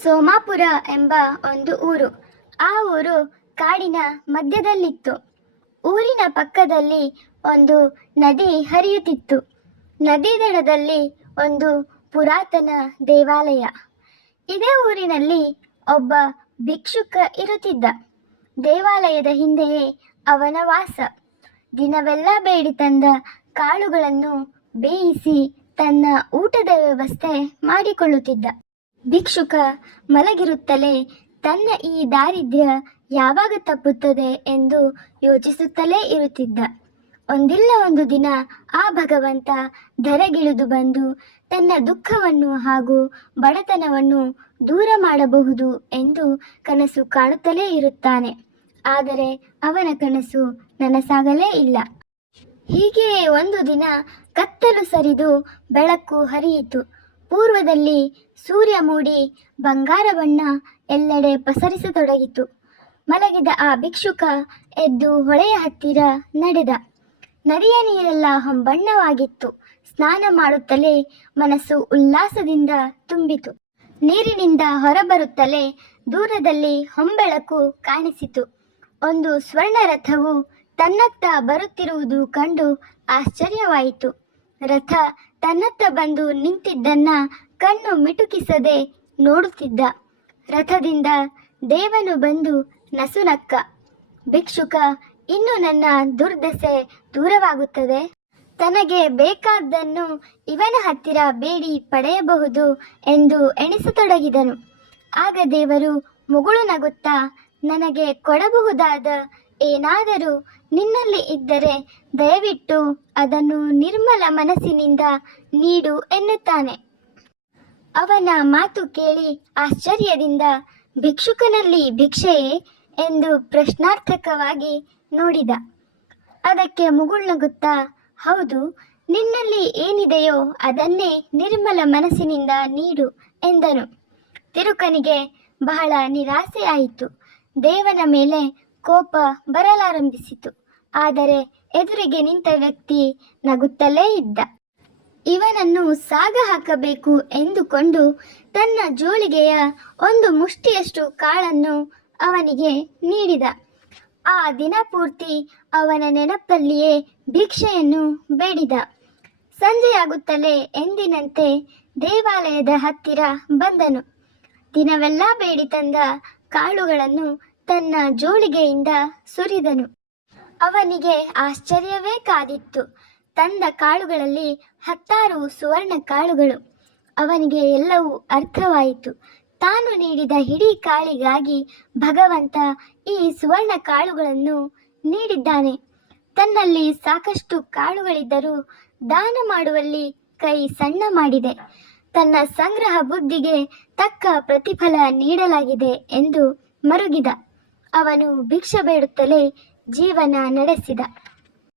ಸೋಮಾಪುರ ಎಂಬ ಒಂದು ಊರು. ಆ ಊರು ಕಾಡಿನ ಮಧ್ಯದಲ್ಲಿತ್ತು. ಊರಿನ ಪಕ್ಕದಲ್ಲಿ ಒಂದು ನದಿ ಹರಿಯುತ್ತಿತ್ತು. ನದಿ ದಡದಲ್ಲಿ ಒಂದು ಪುರಾತನ ದೇವಾಲಯ. ಇದೇ ಊರಿನಲ್ಲಿ ಒಬ್ಬ ಭಿಕ್ಷುಕ ಇರುತ್ತಿದ್ದ. ದೇವಾಲಯದ ಹಿಂದೆಯೇ ಅವನ ವಾಸ. ದಿನವೆಲ್ಲ ಬೇಡಿ ತಂದ ಕಾಳುಗಳನ್ನು ಬೇಯಿಸಿ ತನ್ನ ಊಟದ ವ್ಯವಸ್ಥೆ ಮಾಡಿಕೊಳ್ಳುತ್ತಿದ್ದ. ಭಿಕ್ಷುಕ ಮಲಗಿರುತ್ತಲೇ ತನ್ನ ಈ ದಾರಿದ್ರ್ಯ ಯಾವಾಗ ತಪ್ಪುತ್ತದೆ ಎಂದು ಯೋಚಿಸುತ್ತಲೇ ಇರುತ್ತಿದ್ದ. ಒಂದಿಲ್ಲ ಒಂದು ದಿನ ಆ ಭಗವಂತ ಧರೆಗಿಳಿದು ಬಂದು ತನ್ನ ದುಃಖವನ್ನು ಹಾಗೂ ಬಡತನವನ್ನು ದೂರ ಮಾಡಬಹುದು ಎಂದು ಕನಸು ಕಾಣುತ್ತಲೇ ಇರುತ್ತಾನೆ. ಆದರೆ ಅವನ ಕನಸು ನನಸಾಗಲೇ ಇಲ್ಲ. ಹೀಗೆಯೇ ಒಂದು ದಿನ ಕತ್ತಲು ಸರಿದು ಬೆಳಕು ಹರಿಯಿತು. ಪೂರ್ವದಲ್ಲಿ ಸೂರ್ಯ ಮೂಡಿ ಬಂಗಾರ ಬಣ್ಣ ಎಲ್ಲೆಡೆ ಪಸರಿಸತೊಡಗಿತು. ಮಲಗಿದ ಆ ಭಿಕ್ಷುಕ ಎದ್ದು ಹೊಳೆಯ ಹತ್ತಿರ ನಡೆದ. ನದಿಯ ನೀರೆಲ್ಲ ಹೊಂಬಣ್ಣವಾಗಿತ್ತು. ಸ್ನಾನ ಮಾಡುತ್ತಲೇ ಮನಸ್ಸು ಉಲ್ಲಾಸದಿಂದ ತುಂಬಿತು. ನೀರಿನಿಂದ ಹೊರಬರುತ್ತಲೇ ದೂರದಲ್ಲಿ ಹೊಂಬೆಳಕು ಕಾಣಿಸಿತು. ಒಂದು ಸ್ವರ್ಣ ರಥವು ತನ್ನತ್ತ ಬರುತ್ತಿರುವುದು ಕಂಡು ಆಶ್ಚರ್ಯವಾಯಿತು. ರಥ ತನ್ನತ್ತ ಬಂದು ನಿಂತಿದ್ದನ್ನ ಕಣ್ಣು ಮಿಟುಕಿಸದೆ ನೋಡುತ್ತಿದ್ದ. ರಥದಿಂದ ದೇವನು ಬಂದು ನಸುನಕ್ಕ. ಭಿಕ್ಷುಕ, ಇನ್ನು ನನ್ನ ದುರ್ದಶೆ ದೂರವಾಗುತ್ತದೆ, ತನಗೆ ಬೇಕಾದ್ದನ್ನು ಇವನ ಹತ್ತಿರ ಬೇಡಿ ಪಡೆಯಬಹುದು ಎಂದು ಎಣಿಸತೊಡಗಿದನು. ಆಗ ದೇವರು ಮುಗುಳು ನಗುತ್ತಾ, ನನಗೆ ಕೊಡಬಹುದಾದ ಏನಾದರೂ ನಿನ್ನಲ್ಲಿ ಇದ್ದರೆ ದಯವಿಟ್ಟು ಅದನ್ನು ನಿರ್ಮಲ ಮನಸ್ಸಿನಿಂದ ನೀಡು ಎನ್ನುತ್ತಾನೆ. ಅವನ ಮಾತು ಕೇಳಿ ಆಶ್ಚರ್ಯದಿಂದ ಭಿಕ್ಷುಕನಲ್ಲಿ ಭಿಕ್ಷೆಯೇ ಎಂದು ಪ್ರಶ್ನಾರ್ಥಕವಾಗಿ ನೋಡಿದ. ಅದಕ್ಕೆ ಮುಗುಳ್ನಗುತ್ತಾ, ಹೌದು, ನಿನ್ನಲ್ಲಿ ಏನಿದೆಯೋ ಅದನ್ನೇ ನಿರ್ಮಲ ಮನಸ್ಸಿನಿಂದ ನೀಡು ಎಂದನು. ತಿರುಕನಿಗೆ ಬಹಳ ನಿರಾಸೆಯಾಯಿತು. ದೇವನ ಮೇಲೆ ಕೋಪ ಬರಲಾರಂಭಿಸಿತು. ಆದರೆ ಎದುರಿಗೆ ನಿಂತ ವ್ಯಕ್ತಿ ನಗುತ್ತಲೇ ಇದ್ದ. ಇವನನ್ನು ಸಾಗ ಹಾಕಬೇಕು ಎಂದುಕೊಂಡು ತನ್ನ ಜೋಳಿಗೆಯ ಒಂದು ಮುಷ್ಟಿಯಷ್ಟು ಕಾಳನ್ನು ಅವನಿಗೆ ನೀಡಿದ. ಆ ದಿನ ಪೂರ್ತಿ ಅವನ ನೆನಪಲ್ಲಿಯೇ ಭಿಕ್ಷೆಯನ್ನು ಬೇಡಿದ. ಸಂಜೆಯಾಗುತ್ತಲೇ ಎಂದಿನಂತೆ ದೇವಾಲಯದ ಹತ್ತಿರ ಬಂದನು. ದಿನವೆಲ್ಲ ಬೇಡಿ ತಂದ ಕಾಳುಗಳನ್ನು ತನ್ನ ಜೋಳಿಗೆಯಿಂದ ಸುರಿದನು. ಅವನಿಗೆ ಆಶ್ಚರ್ಯವೇ ಕಾದಿತ್ತು. ತಂದ ಕಾಳುಗಳಲ್ಲಿ 10 ಸುವರ್ಣ ಕಾಳುಗಳು. ಅವನಿಗೆ ಎಲ್ಲವೂ ಅರ್ಥವಾಯಿತು. ತಾನು ನೀಡಿದ ಇಡೀ ಕಾಳಿಗಾಗಿ ಭಗವಂತ ಈ ಸುವರ್ಣ ಕಾಳುಗಳನ್ನು ನೀಡಿದ್ದಾನೆ. ತನ್ನಲ್ಲಿ ಸಾಕಷ್ಟು ಕಾಳುಗಳಿದ್ದರೂ ದಾನ ಮಾಡುವಲ್ಲಿ ಕೈ ಸಣ್ಣ ಮಾಡಿದೆ. ತನ್ನ ಸಂಗ್ರಹ ಬುದ್ಧಿಗೆ ತಕ್ಕ ಪ್ರತಿಫಲ ನೀಡಲಾಗಿದೆ ಎಂದು ಮರುಗಿದ. ಅವನು ಭಿಕ್ಷೆ ಬೇಡುತ್ತಲೇ ಜೀವನ ನಡೆಸಿದ.